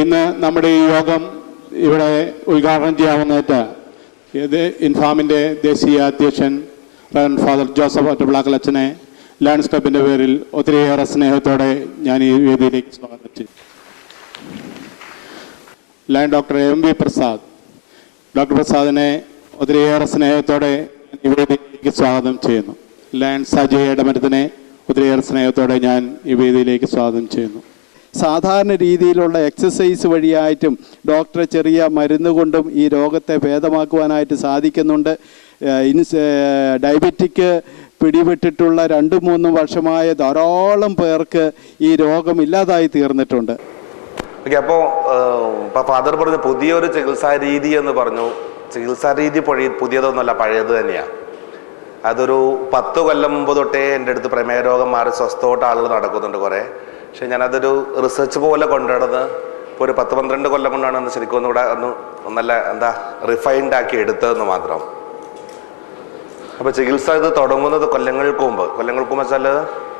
ഇന്ന് നമ്മുടെ ഈ യോഗം ഇവിടെ ഉദ്ഘാടനം ചെയ്യാവുന്നതായിട്ട് ഇത് ഇൻഫാമിൻ്റെ ദേശീയ അധ്യക്ഷൻ റവറൻ ഫാദർ ജോസഫ് ഒറ്റപ്പിള്ളാക്കൽ അച്ഛനെ ലയൺസ് ക്ലബിൻ്റെ പേരിൽ ഒത്തിരിയേറെ സ്നേഹത്തോടെ ഞാൻ ഈ വേദിയിലേക്ക് സ്വാഗതം ചെയ്യും. Lion doctor M V Prasad, doctor പ്രസാദിനെ ഒത്തിരിയേറെ സ്നേഹത്തോടെ ഈ വേദിയിലേക്ക് സ്വാഗതം ചെയ്യുന്നു. ലയൺ സജയ് ഇടമരുത്തിനെ ഒത്തിരിയേറെ സ്നേഹത്തോടെ ഞാൻ ഈ വേദിയിലേക്ക് സ്വാഗതം ചെയ്യുന്നു. സാധാരണ രീതിയിലുള്ള എക്സസൈസ് വഴിയായിട്ടും ഡോക്ടറെ ചെറിയ മരുന്ന് കൊണ്ടും ഈ രോഗത്തെ ഭേദമാക്കുവാനായിട്ട് സാധിക്കുന്നുണ്ട്. ഡയബറ്റിക് പിടിപെട്ടിട്ടുള്ള 2-3 വർഷമായ ധാരാളം പേർക്ക് ഈ രോഗം ഇല്ലാതായി തീർന്നിട്ടുണ്ട്. അപ്പോൾ ഫാദർ പറഞ്ഞു പുതിയൊരു ചികിത്സാ രീതി എന്ന് പറഞ്ഞു. ചികിത്സാ രീതി പുതിയതൊന്നുമല്ല, പഴയത് തന്നെയാണ്. അതൊരു 10 കൊല്ലം മുമ്പ് തൊട്ടേ എൻ്റെ അടുത്ത് പ്രമേഹ രോഗം മാറി സ്വസ്ഥമായിട്ട് ആളുകൾ നടക്കുന്നുണ്ട് കുറേ. പക്ഷെ ഞാനതൊരു റിസർച്ച് പോലെ കൊണ്ടുനടന്ന് ഇപ്പോൾ ഒരു 10-12 കൊല്ലം കൊണ്ടാണ് ശരിക്കും ഒന്നുകൂടെ നല്ല റിഫൈൻഡ് ആക്കി എടുത്തതെന്ന് മാത്രം. അപ്പോൾ ചികിത്സ ഇത് തുടങ്ങുന്നത് കൊല്ലങ്ങൾക്ക് മുമ്പ് വെച്ചാൽ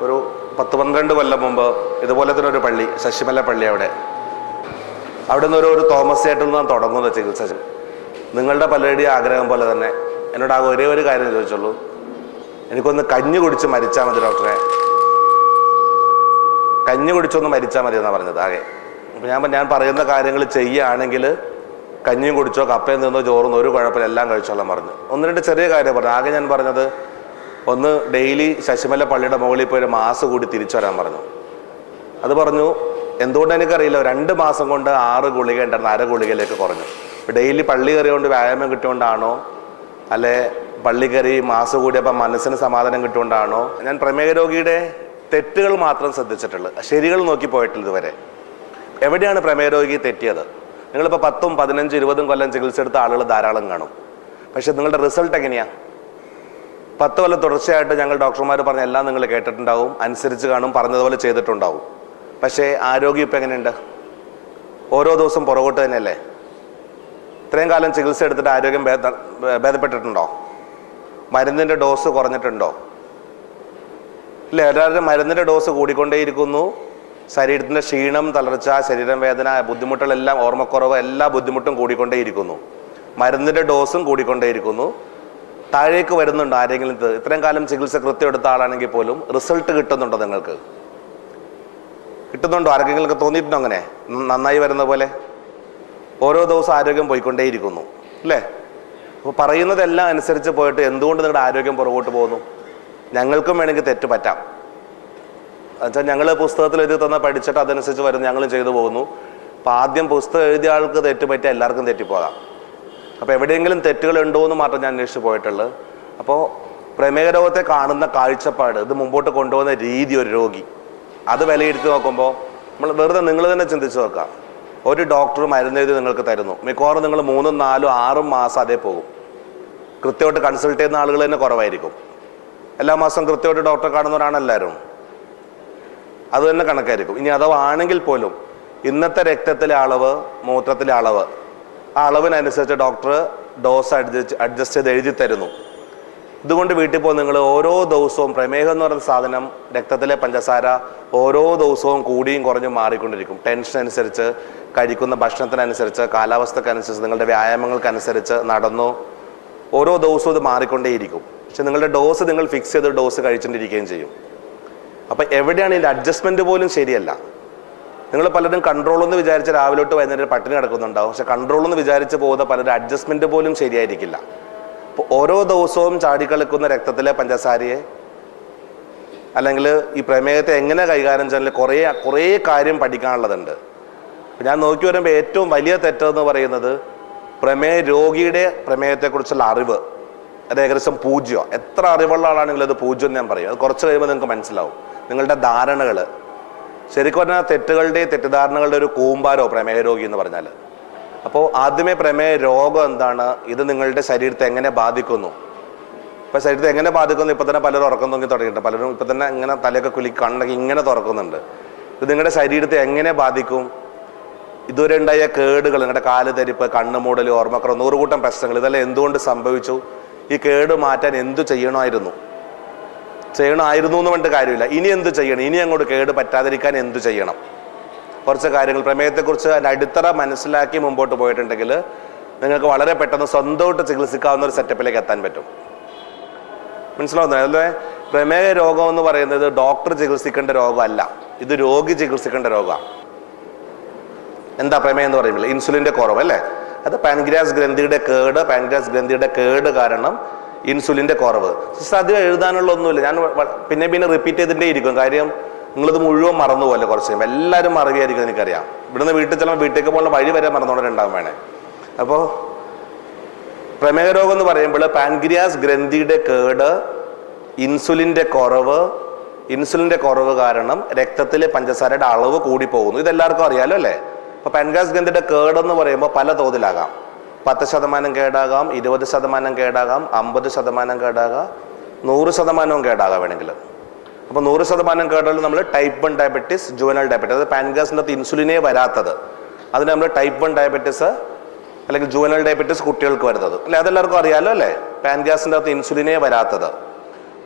ഒരു 10-12 കൊല്ലം മുമ്പ് ഇതുപോലെ തന്നെ ഒരു പള്ളി, ശശിമല പള്ളി, അവിടെ നിന്ന് ഒരു തോമസ് ചേട്ടൻ നിന്നാണ് തുടങ്ങുന്നത് ചികിത്സ. നിങ്ങളുടെ പലരുടെയും ആഗ്രഹം പോലെ തന്നെ എന്നോട് ഒരേ ഒരു കാര്യം ചോദിച്ചുള്ളൂ, എനിക്കൊന്ന് കഞ്ഞി കുടിച്ച് മരിച്ചാൽ മതി ഡോക്ടറെ, കഞ്ഞി കുടിച്ചൊന്ന് മരിച്ചാൽ മതി എന്നാണ് പറഞ്ഞത് ആകെ. അപ്പം ഞാൻ പറയുന്ന കാര്യങ്ങൾ ചെയ്യുകയാണെങ്കിൽ കഞ്ഞിയും കുടിച്ചോ കപ്പയും നിന്നോ ചോറുന്നോ ഒരു കുഴപ്പമില്ല, എല്ലാം കഴിച്ചോളാം പറഞ്ഞു. 1-2 ചെറിയ കാര്യം പറഞ്ഞു. ആകെ ഞാൻ പറഞ്ഞത് ഒന്ന് ഡെയിലി ശശിമല പള്ളിയുടെ മുകളിൽ പോയി 1 മാസം കൂടി തിരിച്ചു വരാൻ പറഞ്ഞു. അത് പറഞ്ഞു എന്തുകൊണ്ട് എനിക്കറിയില്ല, 2 മാസം കൊണ്ട് 6 ഗുളിക ഉണ്ടായിരുന്നു 1/2 ഗുളികയിലേക്ക് കുറഞ്ഞു. ഡെയിലി പള്ളി കയറിയോണ്ട് വ്യായാമം കിട്ടുകൊണ്ടാണോ അല്ലെ പള്ളി കയറി മാസം കൂടിയപ്പോൾ മനസ്സിന് സമാധാനം കിട്ടുകൊണ്ടാണോ? ഞാൻ പ്രമേഹ രോഗിയുടെ തെറ്റുകൾ മാത്രം ശ്രദ്ധിച്ചിട്ടുള്ളൂ, ശരികൾ നോക്കി പോയിട്ടില്ല ഇതുവരെ. എവിടെയാണ് പ്രമേഹ രോഗി തെറ്റിയത്? നിങ്ങളിപ്പോൾ 10, 15, 20 കൊല്ലം ചികിത്സ എടുത്ത ആളുകൾ ധാരാളം കാണും. പക്ഷെ നിങ്ങളുടെ റിസൾട്ട് എങ്ങനെയാണ്? 10 കൊല്ലം തുടർച്ചയായിട്ട് ഞങ്ങൾ ഡോക്ടർമാർ പറഞ്ഞ എല്ലാം നിങ്ങൾ കേട്ടിട്ടുണ്ടാവും, അനുസരിച്ച് കാണും, പറഞ്ഞതുപോലെ ചെയ്തിട്ടുണ്ടാവും. പക്ഷേ ആരോഗ്യം ഇപ്പം എങ്ങനെയുണ്ട്? ഓരോ ദിവസം പുറകോട്ട് തന്നെയല്ലേ? ഇത്രയും കാലം ചികിത്സ എടുത്തിട്ട് ആരോഗ്യം ഭേദപ്പെട്ടിട്ടുണ്ടോ? മരുന്നിൻ്റെ ഡോസ് കുറഞ്ഞിട്ടുണ്ടോ? ഇല്ല, എല്ലാവരും മരുന്നിൻ്റെ ഡോസ് കൂടിക്കൊണ്ടേയിരിക്കുന്നു. ശരീരത്തിൻ്റെ ക്ഷീണം, തളർച്ച, ശരീരം വേദന, ബുദ്ധിമുട്ടുകളെല്ലാം, ഓർമ്മക്കുറവ്, എല്ലാ ബുദ്ധിമുട്ടും കൂടിക്കൊണ്ടേയിരിക്കുന്നു. മരുന്നിൻ്റെ ഡോസും കൂടിക്കൊണ്ടേയിരിക്കുന്നു. താഴേക്ക് വരുന്നുണ്ടോ ആരെങ്കിലും? ഇത്രയും കാലം ചികിത്സ കൃത്യം എടുത്ത ആളാണെങ്കിൽ പോലും റിസൾട്ട് കിട്ടുന്നുണ്ടോ? നിങ്ങൾക്ക് കിട്ടുന്നുണ്ടോ? ആർക്കെങ്കിലും തോന്നിയിട്ടുണ്ടോ അങ്ങനെ നന്നായി വരുന്ന പോലെ? ഓരോ ദിവസം ആരോഗ്യം പോയിക്കൊണ്ടേയിരിക്കുന്നു അല്ലേ? അപ്പോൾ പറയുന്നതെല്ലാം അനുസരിച്ച് പോയിട്ട് എന്തുകൊണ്ട് നിങ്ങളുടെ ആരോഗ്യം പുറകോട്ട് പോകുന്നു? ഞങ്ങൾക്കും വേണമെങ്കിൽ തെറ്റ് പറ്റാം. എന്നുവെച്ചാൽ ഞങ്ങൾ പുസ്തകത്തിൽ എഴുതി തന്ന പഠിച്ചിട്ട് അതനുസരിച്ച് വരുന്നു, ഞങ്ങളും ചെയ്തു പോകുന്നു. അപ്പോൾ ആദ്യം പുസ്തകം എഴുതിയ ആൾക്ക് തെറ്റ് പറ്റിയാൽ എല്ലാവർക്കും തെറ്റിപ്പോകാം. അപ്പോൾ എവിടെയെങ്കിലും തെറ്റുകൾ ഉണ്ടോ എന്ന് മാത്രം ഞാൻ അന്വേഷിച്ച് പോയിട്ടുള്ളത്. അപ്പോൾ പ്രമേഹ രോഗത്തെ കാണുന്ന കാഴ്ചപ്പാട്, ഇത് മുമ്പോട്ട് കൊണ്ടുപോകുന്ന രീതി, ഒരു രോഗി അത് വിലയിരുത്തി നോക്കുമ്പോൾ നമ്മൾ വെറുതെ നിങ്ങൾ തന്നെ ചിന്തിച്ച് നോക്കാം. ഒരു ഡോക്ടർ മരുന്നെഴുതി നിങ്ങൾക്ക് തരുന്നു, മിക്കവാറും നിങ്ങൾ 3, 4, 6 മാസം അതേ പോകും. കൃത്യമായിട്ട് കൺസൾട്ട് ചെയ്യുന്ന ആളുകൾ തന്നെ കുറവായിരിക്കും. എല്ലാ മാസവും കൃത്യമായിട്ട് ഡോക്ടറെ കാണുന്നവരാണ് എല്ലാവരും, അത് തന്നെ കണക്കായിരിക്കും. ഇനി അഥവാ ആണെങ്കിൽ പോലും ഇന്നത്തെ രക്തത്തിലെ അളവ്, മൂത്രത്തിലെ അളവ്, ആ അളവിനനുസരിച്ച് ഡോക്ടർ ഡോസ് അഡ്ജസ്റ്റ് ചെയ്ത് എഴുതി തരുന്നു. ഇതുകൊണ്ട് വീട്ടിൽ പോയി നിങ്ങൾ ഓരോ ദിവസവും, പ്രമേഹം എന്ന് പറയുന്ന സാധനം, രക്തത്തിലെ പഞ്ചസാര ഓരോ ദിവസവും കൂടിയും കുറഞ്ഞും മാറിക്കൊണ്ടിരിക്കും. ടെൻഷൻ അനുസരിച്ച്, കഴിക്കുന്ന ഭക്ഷണത്തിനനുസരിച്ച്, കാലാവസ്ഥക്കനുസരിച്ച്, നിങ്ങളുടെ വ്യായാമങ്ങൾക്കനുസരിച്ച് നടന്നു ഓരോ ദിവസവും ഇത് മാറിക്കൊണ്ടേയിരിക്കും. പക്ഷെ നിങ്ങളുടെ ഡോസ് നിങ്ങൾ ഫിക്സ് ചെയ്ത് ഡോസ് കഴിച്ചുകൊണ്ടിരിക്കുകയും ചെയ്യും. അപ്പം എവിടെയാണ് ഇതിൻ്റെ അഡ്ജസ്റ്റ്മെൻറ്റ് പോലും ശരിയല്ല. നിങ്ങൾ പലരും കൺട്രോൾ എന്ന് വിചാരിച്ച് രാവിലെ തൊട്ട് വൈകുന്നേരം പട്ടിണി കിടക്കുന്നുണ്ടാവും. പക്ഷെ കൺട്രോൾ എന്ന് വിചാരിച്ച് പോകുന്ന പലരും അഡ്ജസ്റ്റ്മെൻറ്റ് പോലും ശരിയായിരിക്കില്ല. അപ്പോൾ ഓരോ ദിവസവും ചാടിക്കളിക്കുന്ന രക്തത്തിലെ പഞ്ചസാരയെ അല്ലെങ്കിൽ ഈ പ്രമേഹത്തെ എങ്ങനെ കൈകാര്യം ചെയ്യാൻ കുറേ കാര്യം പഠിക്കാനുള്ളതുണ്ട്. ഞാൻ നോക്കി വരുമ്പോൾ ഏറ്റവും വലിയ തെറ്റെന്ന് പറയുന്നത് പ്രമേഹ രോഗിയുടെ പ്രമേഹത്തെക്കുറിച്ചുള്ള അറിവ് അത് ഏകദേശം 0. എത്ര അറിവുള്ള ആളാണെങ്കിലും അത് 0 എന്ന് ഞാൻ പറയും. അത് കുറച്ച് കഴിയുമ്പോൾ നിങ്ങൾക്ക് മനസ്സിലാവും. നിങ്ങളുടെ ധാരണകൾ ശരിക്കും പറഞ്ഞാൽ തെറ്റിദ്ധാരണകളുടെ ഒരു കൂമ്പാരോ പ്രമേഹ രോഗി എന്ന് പറഞ്ഞാൽ. അപ്പോൾ ആദ്യമേ പ്രമേഹ രോഗം എന്താണ്, ഇത് നിങ്ങളുടെ ശരീരത്തെ എങ്ങനെ ബാധിക്കുന്നു. ഇപ്പോൾ ശരീരത്തെ എങ്ങനെ ബാധിക്കുന്നു ഇപ്പം തന്നെ പലരും ഉറക്കം തൂങ്ങി തുടങ്ങിയിട്ടുണ്ട്. പലരും ഇപ്പം തന്നെ ഇങ്ങനെ തലയൊക്കെ കുലുക്കി കണ്ണൊക്കെ ഇങ്ങനെ തുറക്കുന്നുണ്ട്. ഇത് നിങ്ങളുടെ ശരീരത്തെ എങ്ങനെ ബാധിക്കും? ഇതുവരെ ഉണ്ടായ കേടുകൾ, നിങ്ങളുടെ കാല് തരിപ്പ്, കണ്ണുമൂടൽ, ഓർമ്മക്കുറവ്, 100 കൂട്ടം പ്രശ്നങ്ങൾ, ഇതെല്ലാം എന്തുകൊണ്ട് സംഭവിച്ചു? ഈ കേട് മാറ്റാൻ എന്തു ചെയ്യണമായിരുന്നു എന്ന് പറഞ്ഞിട്ട് കാര്യമില്ല. ഇനി എന്ത് ചെയ്യണം? ഇനി അങ്ങോട്ട് കേട് പറ്റാതിരിക്കാൻ എന്തു ചെയ്യണം? കുറച്ച് കാര്യങ്ങൾ പ്രമേഹത്തെക്കുറിച്ച് അതിൻ്റെ അടിത്തറ മനസ്സിലാക്കി മുമ്പോട്ട് പോയിട്ടുണ്ടെങ്കിൽ നിങ്ങൾക്ക് വളരെ പെട്ടെന്ന് സ്വന്തമായിട്ട് ചികിത്സിക്കാവുന്ന ഒരു സെറ്റപ്പിലേക്ക് എത്താൻ പറ്റും. മനസ്സിലാവുന്നത്? അല്ലേ? പ്രമേഹ രോഗം എന്ന് പറയുന്നത് ഡോക്ടർ ചികിത്സിക്കേണ്ട രോഗമല്ല, ഇത് രോഗി ചികിത്സിക്കേണ്ട രോഗമാണ്. എന്താ പ്രമേഹം എന്ന് പറയുമ്പോൾ? ഇൻസുലിൻ്റെ കുറവ് അല്ലേ? അത് പാൻക്രിയാസ് ഗ്രന്ഥിയുടെ കേട് കാരണം ഇൻസുലിൻ്റെ കുറവ്. അത് എഴുതാനുള്ള ഒന്നുമില്ല, ഞാൻ പിന്നെ റിപ്പീറ്റ് ചെയ്തിട്ടേ ഇരിക്കും. കാര്യം നിങ്ങളിത് മുഴുവൻ മറന്നുപോലെ കുറച്ച് കഴിയുമ്പോൾ എല്ലാവരും മറവിയായിരിക്കും. എനിക്കറിയാം, ഇവിടുന്ന് വീട്ടിൽ ചിലപ്പോൾ വീട്ടിലേക്ക് പോകുന്ന വഴി വരെ മറന്നുകൊണ്ടുണ്ടാവും വേണേ. അപ്പോൾ പ്രമേഹ രോഗം എന്ന് പറയുമ്പോൾ പാൻക്രിയാസ് ഗ്രന്ഥിയുടെ കേട്, ഇൻസുലിൻ്റെ കുറവ് കാരണം രക്തത്തിലെ പഞ്ചസാരയുടെ അളവ് കൂടി പോകുന്നു. ഇതെല്ലാവർക്കും അറിയാലോ അല്ലേ? അപ്പോൾ പാൻക്രിയാസ് ഗ്രന്ഥിയുടെ കേടെന്ന് പറയുമ്പോൾ പല തോതിലാകാം. 10% കേടാകാം, 20% കേടാകാം, 50% കേടാകാം, 100% കേടാകാം വേണമെങ്കിൽ. അപ്പോൾ 100% കേടുകൾ നമ്മൾ ടൈപ്പ് 1 ഡയബറ്റീസ്, ജുവനൽ ഡയബറ്റീസ്, അതായത് പാൻക്രിയാസിൻ്റെ അകത്ത് ഇൻസുലിനേ വരാത്തത്, അതിന് നമ്മൾ ടൈപ്പ് 1 ഡയബറ്റീസ് അല്ലെങ്കിൽ ജുവനൽ ഡയബറ്റീസ് കുട്ടികൾക്ക് വരുന്നത് അല്ലെ? അതെല്ലാവർക്കും അറിയാലോ അല്ലേ? പാൻക്രിയാസിൻ്റെ അകത്ത് ഇൻസുലിനേ വരാത്തത്,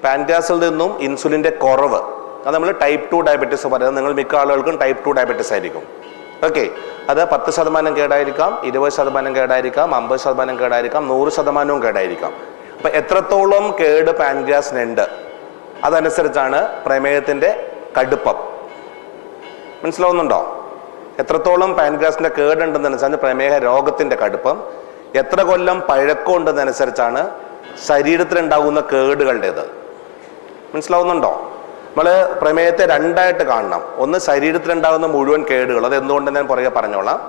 പാൻക്രിയാസിൽ നിന്നും ഇൻസുലിൻ്റെ കുറവ്, അത് നമ്മൾ ടൈപ്പ് 2 ഡയബറ്റീസ് പറയുന്നത്. നിങ്ങൾ മിക്ക ആളുകൾക്കും ടൈപ്പ് 2 ഡയബറ്റീസ് ആയിരിക്കും. ഓക്കെ, അത് 10% കേടായിരിക്കാം, 20% കേടായിരിക്കാം, 50% കേടായിരിക്കാം, 100% കേടായിരിക്കാം. അപ്പം എത്രത്തോളം കേട് പാൻക്രിയാസിനുണ്ട് അതനുസരിച്ചാണ് പ്രമേഹത്തിൻ്റെ കടുപ്പം. മനസ്സിലാവുന്നുണ്ടോ? എത്രത്തോളം പാൻക്രിയാസിൻ്റെ കേടുണ്ടെന്നനുസരിച്ചാണ് പ്രമേഹ രോഗത്തിൻ്റെ കടുപ്പം. എത്ര കൊല്ലം പഴക്കം ഉണ്ടെന്നനുസരിച്ചാണ് ശരീരത്തിലുണ്ടാകുന്ന കേടുകളുടേത്. മനസ്സിലാവുന്നുണ്ടോ? നമ്മൾ പ്രമേഹത്തെ രണ്ടായിട്ട് കാണണം. ഒന്ന് ശരീരത്തിലുണ്ടാകുന്ന മുഴുവൻ കേടുകൾ, അത് എന്തുകൊണ്ടെന്ന് ഞാൻ പുറകെ പറഞ്ഞോളാം.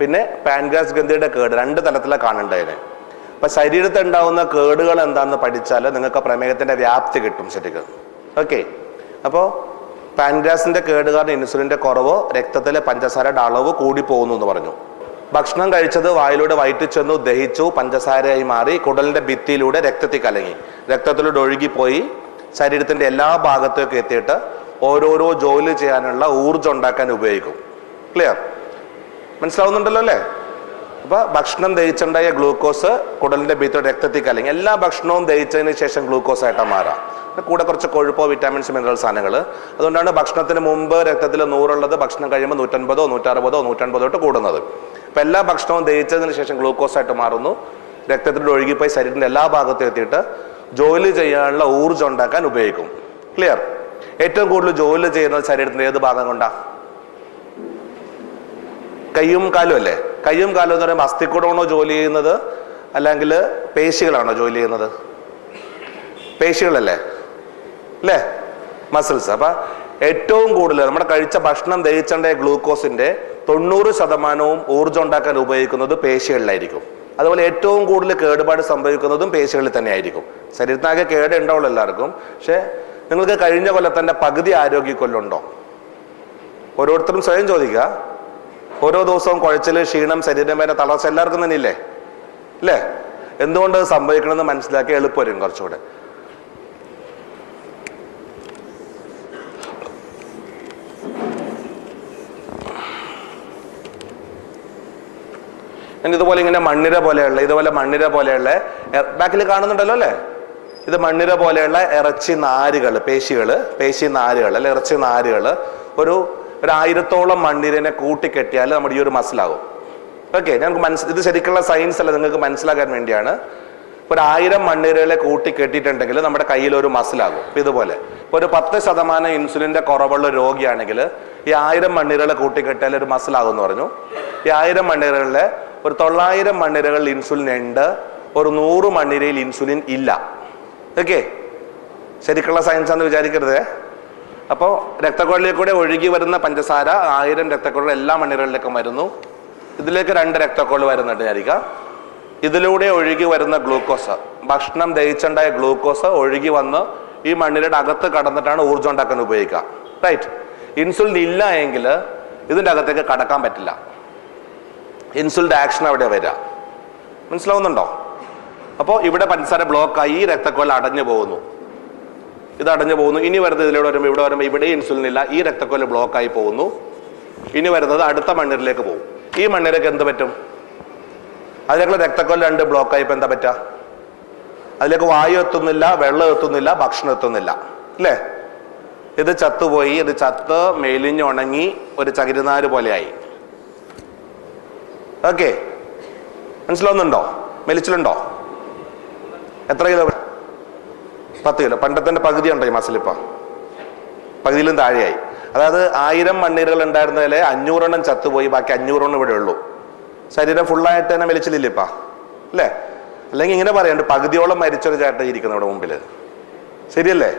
പിന്നെ പാൻക്രിയാസ് ഗ്രന്ഥിയുടെ കേട്, 2 തലത്തിലാണ് കാണേണ്ടതിന്. അപ്പം ശരീരത്തിൽ ഉണ്ടാകുന്ന കേടുകൾ എന്താണെന്ന് പഠിച്ചാൽ നിങ്ങൾക്ക് പ്രമേഹത്തിൻ്റെ വ്യാപ്തി കിട്ടും ശരിക്കും. ഓക്കെ, അപ്പോൾ പാൻക്രിയാസിൻ്റെ കേട് കാരണം ഇൻസുലിൻ്റെ കുറവ്, രക്തത്തിലെ പഞ്ചസാരയുടെ അളവ് കൂടി പോകുന്നു എന്ന് പറഞ്ഞു. ഭക്ഷണം കഴിച്ചത് വായിലൂടെ വയറ്റിൽ ചെന്നു, ദഹിച്ചു, പഞ്ചസാരയായി മാറി, കുടലിൻ്റെ ഭിത്തിയിലൂടെ രക്തത്തിൽ കലങ്ങി, രക്തത്തിലൂടെ ഒഴുകിപ്പോയി ശരീരത്തിൻ്റെ എല്ലാ ഭാഗത്തേക്കും എത്തിയിട്ട് ഓരോരോ ജോലി ചെയ്യാനുള്ള ഊർജ്ജം ഉണ്ടാക്കാൻ ഉപയോഗിക്കും. ക്ലിയർ? മനസ്സിലാവുന്നുണ്ടല്ലോ അല്ലേ? അപ്പോൾ ഭക്ഷണം ദഹിച്ചുണ്ടായ ഗ്ലൂക്കോസ് കുടലിൻ്റെ ഭിത്തിയുടെ രക്തത്തിൽ കലങ്ങി, എല്ലാ ഭക്ഷണവും ദഹിച്ചതിന് ശേഷം ഗ്ലൂക്കോസ് ആയിട്ട് മാറാം. കൂടെ കുറച്ച് കൊഴുപ്പോ വിറ്റാമിൻസ് മിനറൽ സാധനങ്ങൾ. അതുകൊണ്ടാണ് ഭക്ഷണത്തിന് മുമ്പ് രക്തത്തിൽ 100 ഉള്ളത് ഭക്ഷണം കഴിയുമ്പോൾ 150, 160, 150 കൂടുന്നത്. അപ്പം എല്ലാ ഭക്ഷണവും ദഹിച്ചതിന് ശേഷം ഗ്ലൂക്കോസ് ആയിട്ട് മാറുന്നു, രക്തത്തിലൂടെ ഒഴുകിപ്പോയി ശരീരത്തിൻ്റെ എല്ലാ ഭാഗത്തും എത്തിയിട്ട് ജോലി ചെയ്യാനുള്ള ഊർജ്ജം ഉണ്ടാക്കാൻ ഉപയോഗിക്കും. ക്ലിയർ? ഏറ്റവും കൂടുതൽ ജോലി ചെയ്യുന്നത് ശരീരത്തിൻ്റെ ഏത് ഭാഗം കൊണ്ടാണ്? കയ്യും കാലും അല്ലേ? കയ്യും കാലും എന്ന് പറയുമ്പോൾ അസ്ഥിക്കൂടമാണോ ജോലി ചെയ്യുന്നത് അല്ലെങ്കിൽ പേശികളാണോ ജോലി ചെയ്യുന്നത്? പേശികളല്ലേ അല്ലേ? മസിൽസ്. അപ്പം ഏറ്റവും കൂടുതൽ നമ്മുടെ കഴിച്ച ഭക്ഷണം ദഹിച്ചേണ്ട ഗ്ലൂക്കോസിന്റെ 90% ഊർജ്ജം ഉണ്ടാക്കാൻ ഉപയോഗിക്കുന്നത് പേശികളിലായിരിക്കും. അതുപോലെ ഏറ്റവും കൂടുതൽ കേടുപാട് സംഭവിക്കുന്നതും പേശികളിൽ തന്നെ ആയിരിക്കും. ശരീരത്തിനാകെ കേട് ഉണ്ടാവുള്ളൂ എല്ലാവർക്കും. പക്ഷെ നിങ്ങൾക്ക് കഴിഞ്ഞ കൊല്ലത്തിൻ്റെ പകുതി ആരോഗ്യ കൊല്ലുണ്ടോ? ഓരോരുത്തരും സ്വയം ചോദിക്കുക. ഓരോ ദിവസവും കുഴച്ചിൽ, ക്ഷീണം, ശരീരവേദന, തളർച്ച എല്ലാവർക്കും തന്നെ ഇല്ലേ? അല്ലേ? എന്തുകൊണ്ട് അത് സംഭവിക്കണമെന്ന് മനസ്സിലാക്കി എളുപ്പം വരും കുറച്ചുകൂടെ. ഇതുപോലെ ഇങ്ങനെ മണ്ണിര പോലെയുള്ള ബാക്കിൽ കാണുന്നുണ്ടല്ലോ അല്ലേ? ഇത് മണ്ണിര പോലെയുള്ള ഇറച്ചി നാരുകൾ, പേശി നാരുകൾ അല്ലെ ഇറച്ചി നാരുകൾ ഒരു 1000-ഓളം മണ്ണിരനെ കൂട്ടിക്കെട്ടിയാൽ നമ്മുടെ ഈ ഒരു മസിലാകും. ഓക്കെ, ഞങ്ങൾക്ക് ഇത് ശരിക്കുള്ള സയൻസ് അല്ല, നിങ്ങൾക്ക് മനസ്സിലാക്കാൻ വേണ്ടിയാണ്. ഒരു 1000 മണ്ണിരകളെ കൂട്ടിക്കെട്ടിയിട്ടുണ്ടെങ്കിൽ നമ്മുടെ കയ്യിൽ ഒരു മസിലാകും. ഇതുപോലെ ഒരു 10% ഇൻസുലിന്റെ കുറവുള്ള രോഗിയാണെങ്കിൽ ഈ 1000 മണ്ണിരകളെ കൂട്ടിക്കെട്ടിയാൽ ഒരു മസിലാകും എന്ന് പറഞ്ഞു. ഈ 1000 മണ്ണിരകളിലെ ഒരു 900 മണ്ണിരകളിൽ ഇൻസുലിൻ ഉണ്ട്, ഒരു 100 മണ്ണിരയിൽ ഇൻസുലിൻ ഇല്ല. ഓക്കെ, ശരിക്കുള്ള സയൻസ് ആണെന്ന് വിചാരിക്കരുത്. അപ്പോൾ രക്തക്കുഴലിൽ കൂടെ ഒഴുകി വരുന്ന പഞ്ചസാര 1000 രക്തക്കുഴൽ എല്ലാ മണ്ണിരകളിലേക്കും വരുന്നു. ഇതിലേക്ക് 2 രക്തക്കുഴൽ വരുന്നുണ്ട് വിചാരിക്കുക. ഇതിലൂടെ ഒഴുകി വരുന്ന ഗ്ലൂക്കോസ്, ഭക്ഷണം ദഹിച്ചുണ്ടായ ഗ്ലൂക്കോസ് ഒഴുകി വന്ന് ഈ മണ്ണിരയുടെ അകത്ത് കടന്നിട്ടാണ് ഊർജ്ജം ഉണ്ടാക്കാൻ ഉപയോഗിക്കുക. റൈറ്റ്? ഇൻസുലിൻ ഇല്ല എങ്കിൽ ഇതിൻ്റെ അകത്തേക്ക് കടക്കാൻ പറ്റില്ല. ഇൻസുലിൻ്റെ ആക്ഷൻ അവിടെ വരിക. മനസ്സിലാവുന്നുണ്ടോ? അപ്പോൾ ഇവിടെ പഞ്ചസാര ബ്ലോക്കായി ഈ രക്തക്കുഴൽ അടഞ്ഞു പോകുന്നു. ഇത് അടഞ്ഞു പോകുന്നു. ഇനി വരുന്നത് ഇതിലൂടെ വരുമ്പോൾ ഇവിടെ ഇൻസുലിൻ ഇല്ല, ഈ രക്തക്കുഴൽ ബ്ലോക്കായി പോകുന്നു. ഇനി വരുന്നത് അടുത്ത മണ്ണിരയിലേക്ക് പോകും. ഈ മണ്ണിരക്ക് എന്ത് പറ്റും? അതിലേക്കുള്ള രക്തക്കുഴൽ 2 ബ്ലോക്കായപ്പോൾ എന്താ പറ്റുക? അതിലേക്ക് വായു എത്തുന്നില്ല, വെള്ളം എത്തുന്നില്ല, ഭക്ഷണം എത്തുന്നില്ല. അല്ലേ? ഇത് ചത്തുപോയി, ഇത് ചത്ത് മെലിഞ്ഞുണങ്ങി ഒരു ചകിരിനാര് പോലെയായി. ഓക്കെ, മനസ്സിലാവുന്നുണ്ടോ? മെലിച്ചിലുണ്ടോ? എത്ര കിലോ? 10 കിലോ. പണ്ടത്തെ പകുതി ഉണ്ടോ ഈ മസിലിപ്പ? പകുതിയിലും താഴെയായി. അതായത് 1000 മണ്ണീരുകൾ ഉണ്ടായിരുന്നതിലെ 500 എണ്ണം ചത്തുപോയി, ബാക്കി 500 എണ്ണം ഇവിടെ ഉള്ളൂ. ശരീരം ഫുള്ളായിട്ട് തന്നെ മെലിച്ചിലില്ല ഇപ്പ, അല്ലേ? അല്ലെങ്കിൽ ഇങ്ങനെ പറയാണ്ട് പകുതിയോളം മരിച്ചൊരു ചേട്ടൻ ഇരിക്കുന്നു ഇവിടെ മുമ്പിൽ. ശരിയല്ലേ?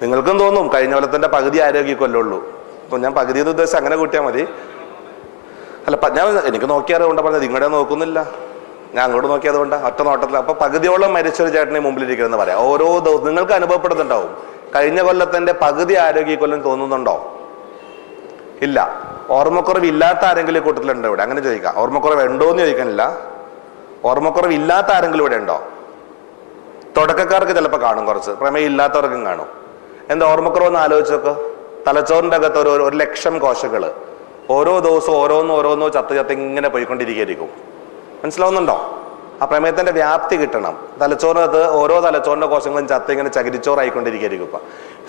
നിങ്ങൾക്കും തോന്നും കഴിഞ്ഞ കൊല്ലത്തിന്റെ പകുതി ആരോഗ്യക്കൊല്ലുള്ളൂ. അപ്പൊ ഞാൻ പകുതി എന്ന് ഉദ്ദേശിച്ച് അങ്ങനെ കൂട്ടിയാൽ മതി. അല്ല, ഞാൻ എനിക്ക് നോക്കിയാറുകൊണ്ടാ പറഞ്ഞത്, ഇങ്ങോട്ട് നോക്കുന്നില്ല, ഞാൻ അങ്ങോട്ട് നോക്കിയത് കൊണ്ടാ, ഒറ്റ നോട്ടത്തിൽ. അപ്പൊ പകുതിയോളം മരിച്ചൊരു ചേട്ടനെ മുമ്പിലിരിക്കുന്നെന്ന് പറയാം. ഓരോ ദിവസം നിങ്ങൾക്ക് അനുഭവപ്പെടുന്നുണ്ടാവും. കഴിഞ്ഞ കൊല്ലത്തിന്റെ പകുതി ആരോഗ്യക്കൊല്ലം തോന്നുന്നുണ്ടോ? ഇല്ല. ഓർമ്മക്കുറവ് ഇല്ലാത്ത ആരെങ്കിലും കൂട്ടത്തിലുണ്ടോ ഇവിടെ? അങ്ങനെ ചോദിക്കാം. ഓർമ്മക്കുറവ് ഉണ്ടോ എന്ന് ചോദിക്കാനില്ല. ഓർമ്മക്കുറവ് ഇല്ലാത്ത ആരെങ്കിലും ഇവിടെ ഉണ്ടോ? തുടക്കക്കാർക്ക് ചിലപ്പോൾ കാണും, കുറച്ച് പ്രമേയം ഇല്ലാത്തവർക്കും കാണും. എന്താ ഓർമ്മക്കുറവെന്ന് ആലോചിച്ച് നോക്ക്. തലച്ചോറിന്റെ അകത്ത് 1,00,000 കോശങ്ങള് ഓരോ ദിവസവും ഓരോന്നോ ചത്ത് ഇങ്ങനെ പോയിക്കൊണ്ടിരിക്കും. മനസ്സിലാവുന്നുണ്ടോ? ആ പ്രമേയത്തിന്റെ വ്യാപ്തി കിട്ടണം. തലച്ചോറിനകത്ത് ഓരോ തലച്ചോറിന്റെ കോശങ്ങളും ചത്ത് ഇങ്ങനെ ചകിരിച്ചോറായിക്കൊണ്ടിരിക്കും. ഇപ്പൊ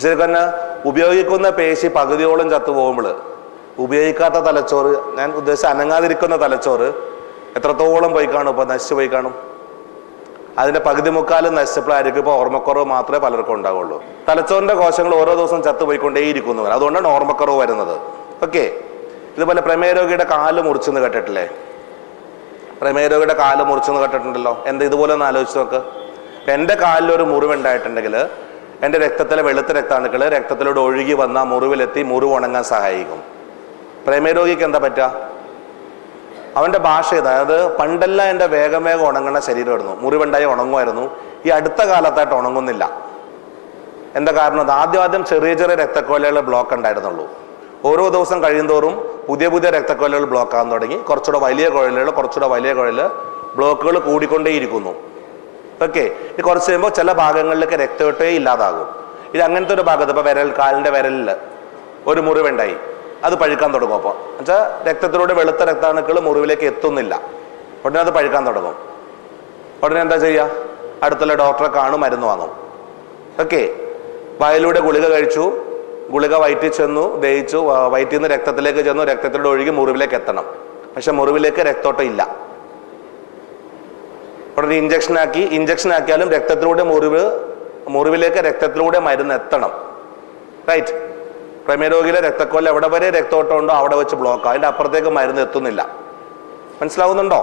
ശരിക്കും തന്നെ ഉപയോഗിക്കുന്ന പേശി പകുതിയോളം ചത്തു പോകുമ്പോൾ ഉപയോഗിക്കാത്ത തലച്ചോറ്, ഞാൻ ഉദ്ദേശിച്ച അനങ്ങാതിരിക്കുന്ന തലച്ചോറ് എത്രത്തോളം പോയി കാണും? ഇപ്പൊ നശിച്ചു പോയി കാണും. അതിന്റെ പകുതി മുക്കാലും നശിച്ചപ്പോഴായിരിക്കും ഇപ്പൊ ഓർമ്മക്കുറവ് മാത്രമേ പലർക്കും ഉണ്ടാവുള്ളൂ. തലച്ചോറിന്റെ കോശങ്ങൾ ഓരോ ദിവസം ചത്തുപോയിക്കൊണ്ടേയിരിക്കുന്നു. അതുകൊണ്ടാണ് ഓർമ്മക്കുറവ് വരുന്നത്. ഓക്കെ. ഇതുപോലെ പ്രമേയ രോഗിയുടെ കാല് മുറിച്ചെന്ന് കേട്ടിട്ടില്ലേ? പ്രമേയ രോഗിയുടെ കാല് മുറിച്ചെന്ന് കേട്ടിട്ടുണ്ടല്ലോ. എന്താ ഇതുപോലെ ഒന്ന് ആലോചിച്ച് നോക്ക്. എൻ്റെ കാലിലൊരു മുറിവുണ്ടായിട്ടുണ്ടെങ്കിൽ എൻ്റെ രക്തത്തിലെ വെളുത്ത രക്താണുക്കൾ രക്തത്തിലൂടെ ഒഴുകി വന്ന മുറിവിലെത്തി മുറിവ് ഉണങ്ങാൻ സഹായിക്കും. പ്രമേയ രോഗിക്ക് എന്താ പറ്റുക? അവന്റെ ഭാഷ ഇത്. അതായത് പണ്ടെല്ലാം എൻ്റെ വേഗം ഉണങ്ങുന്ന ശരീരമായിരുന്നു, മുറിവുണ്ടായി ഉണങ്ങുമായിരുന്നു. ഈ അടുത്ത കാലത്തായിട്ട് ഉണങ്ങുന്നില്ല. എന്താ കാരണം? അത് ആദ്യം ചെറിയ രക്തക്കൊലകൾ ബ്ലോക്ക് ഉണ്ടായിരുന്നുള്ളൂ. ഓരോ ദിവസം കഴിയുന്തോറും പുതിയ രക്തക്കൊലകൾ ബ്ലോക്ക് ആകാൻ തുടങ്ങി. കുറച്ചുകൂടെ വലിയ കുഴൽ ബ്ലോക്കുകൾ കൂടിക്കൊണ്ടേയിരിക്കുന്നു. ഓക്കെ. ഇത് കുറച്ച് കഴിയുമ്പോൾ ചില ഭാഗങ്ങളിലേക്ക് രക്തയോട്ടേ ഇല്ലാതാകും. ഇത് അങ്ങനത്തെ ഒരു ഭാഗത്ത് ഇപ്പൊ കാലിന്റെ വിരലിൽ ഒരു മുറിവുണ്ടായി, അത് പഴുക്കാൻ തുടങ്ങും. അപ്പോൾ എന്നുവെച്ചാൽ രക്തത്തിലൂടെ വെളുത്ത രക്താണുക്കൾ മുറിവിലേക്ക് എത്തുന്നില്ല. ഉടനെ അത് പഴുക്കാൻ തുടങ്ങും. ഉടനെ എന്താ ചെയ്യുക? അടുത്തുള്ള ഡോക്ടറെ കാണും, മരുന്ന് വാങ്ങും. ഓക്കെ. വായിലൂടെ ഗുളിക കഴിച്ചു, ഗുളിക വയറ്റിൽ ചെന്നു, ദഹിച്ചു, വയറ്റിൽ നിന്ന് രക്തത്തിലേക്ക് ചെന്നു, രക്തത്തിലൂടെ ഒഴുകി മുറിവിലേക്ക് എത്തണം. പക്ഷെ മുറിവിലേക്ക് രക്തോട്ടം ഇല്ല. ഉടനെ ഇഞ്ചക്ഷൻ ആക്കിയാലും മുറിവിലേക്ക് രക്തത്തിലൂടെ മരുന്ന് എത്തണം. റൈറ്റ്. പ്രമേയ രോഗിയിലെ രക്തക്കൊല്ല എവിടെ വരെ രക്തോട്ടം ഉണ്ടോ അവിടെ വെച്ച് ബ്ലോക്ക്. അതിന്റെ അപ്പുറത്തേക്ക് മരുന്ന് എത്തുന്നില്ല. മനസ്സിലാവുന്നുണ്ടോ?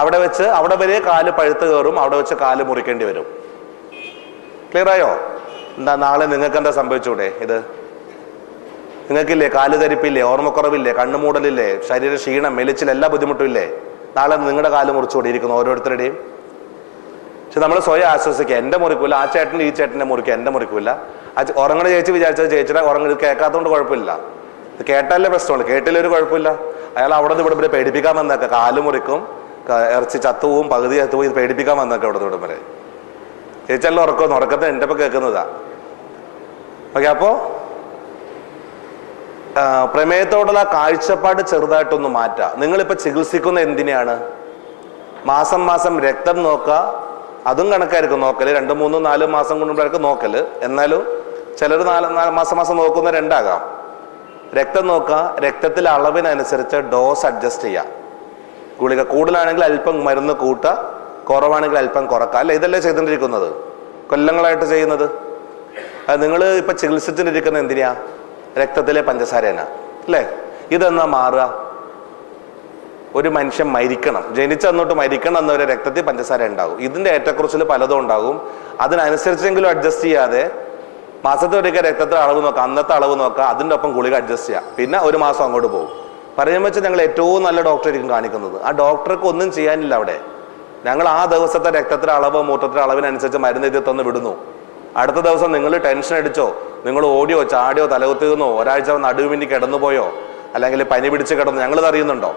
അവിടെ വരെ കാല് പഴുത്ത് കയറും, അവിടെ വെച്ച് കാല് മുറിക്കേണ്ടി വരും. ക്ലിയർ ആയോ? എന്താ നാളെ നിങ്ങൾക്ക് എന്താ സംഭവിച്ചൂടെ? ഇത് നിങ്ങൾക്കില്ലേ? കാല് ധരിപ്പില്ലേ? ഓർമ്മക്കുറവില്ലേ? കണ്ണുമൂടലില്ലേ? ശരീര ക്ഷീണം, മെലിച്ചിൽ, എല്ലാ ബുദ്ധിമുട്ടും ഇല്ലേ? നാളെ നിങ്ങളുടെ കാല് മുറിച്ചുകൊണ്ടിരിക്കുന്നു ഓരോരുത്തരുടെയും. പക്ഷെ നമ്മൾ സ്വയം ആശ്വസിക്കുക, എന്റെ മുറിക്കൂല, ആ ചേട്ടൻ്റെ ഈ ചേട്ടൻ്റെ മുറിക്കുക, എന്റെ മുറിക്കൂല. ഉറങ്ങണ ചേച്ചി വിചാരിച്ചത് ചേച്ചിയുടെ ഉറങ്ങി കേൾക്കാത്തതുകൊണ്ട് കുഴപ്പമില്ല. ഇത് കേട്ടാലേ പ്രശ്നമുള്ളൂ, കേട്ടില്ലൊരു കുഴപ്പമില്ല. അയാൾ അവിടെ നിന്ന് ഇവിടെ പേടിപ്പിക്കാൻ വന്നേക്കെ, കാല് മുറിക്കും, ഇറച്ചി ചത്തുപോവും, പകുതി ചത്തുപോയി, ഇത് പേടിപ്പിക്കാൻ വന്നേക്കെ ഇവിടെ നിന്ന് ഇവിടെ. ചേച്ചിയെല്ലാം ഉറക്കത്തെ എൻ്റെ ഇപ്പം കേൾക്കുന്നതാ. ഓക്കെ. അപ്പോ പ്രമേയത്തോടുള്ള കാഴ്ചപ്പാട് ചെറുതായിട്ടൊന്ന് മാറ്റുക. നിങ്ങളിപ്പോൾ ചികിത്സിക്കുന്ന എന്തിനെയാണ്? മാസം രക്തം നോക്കുക, അതും കണക്കായിരിക്കും നോക്കല്. 2, 3, 4 മാസം കൊണ്ടുമ്പോഴായിരിക്കും നോക്കല്. എന്നാലും ചിലർ 4 മാസം നോക്കുന്ന 2 ആകാം. രക്തം നോക്കുക, രക്തത്തിലെ അളവിനനുസരിച്ച് ഡോസ് അഡ്ജസ്റ്റ് ചെയ്യുക. ഗുളിക കൂടുതലാണെങ്കിൽ അല്പം മരുന്ന് കൂട്ടുക, കുറവാണെങ്കിൽ അല്പം കുറക്കുക. അല്ല, ഇതല്ലേ ചെയ്തുകൊണ്ടിരിക്കുന്നത്, കൊല്ലങ്ങളായിട്ട് ചെയ്യുന്നത്. നിങ്ങൾ ഇപ്പൊ ചികിത്സിച്ചിട്ടിരിക്കുന്ന എന്തിനാ? രക്തത്തിലെ പഞ്ചസാരേനാ, അല്ലേ? ഇതെന്നാ മാറുക? ഒരു മനുഷ്യൻ മരിക്കണം, ജനിച്ചന്നോട്ട് മരിക്കണം എന്നവരെ രക്തത്തിൽ പഞ്ചസാര ഉണ്ടാകും. ഇതിന്റെ ഏറ്റക്കുറച്ചിൽ പലതും ഉണ്ടാകും. അതിനനുസരിച്ചെങ്കിലും അഡ്ജസ്റ്റ് ചെയ്യാതെ മാസത്തെ ഒരിക്കൽ രക്തത്തിൽ അളവ് നോക്കാം, അന്നത്തെ അളവ് നോക്കാം, അതിൻ്റെ ഒപ്പം ഗുളിക അഡ്ജസ്റ്റ് ചെയ്യാം. പിന്നെ ഒരു മാസം അങ്ങോട്ട് പോകും. പറയുമ്പോൾ വെച്ചാൽ ഞങ്ങൾ ഏറ്റവും നല്ല ഡോക്ടറായിരിക്കും കാണിക്കുന്നത്. ആ ഡോക്ടർക്ക് ഒന്നും ചെയ്യാനില്ല അവിടെ. ഞങ്ങൾ ആ ദിവസത്തെ രക്തത്തിലെ അളവ്, മൂത്രത്തിലെ അളവിനനുസരിച്ച് മരുന്ന് എഴുതി തന്ന് വിടുന്നു. അടുത്ത ദിവസം നിങ്ങൾ ടെൻഷൻ അടിച്ചോ, നിങ്ങൾ ഓടിയോ ചാടിയോ തലകുത്തിന്നോ, ഒരാഴ്ച നടുവിന് കിടന്നുപോയോ, അല്ലെങ്കിൽ പനി പിടിച്ച് കിടന്നു, ഞങ്ങളിത് അറിയുന്നുണ്ടോ?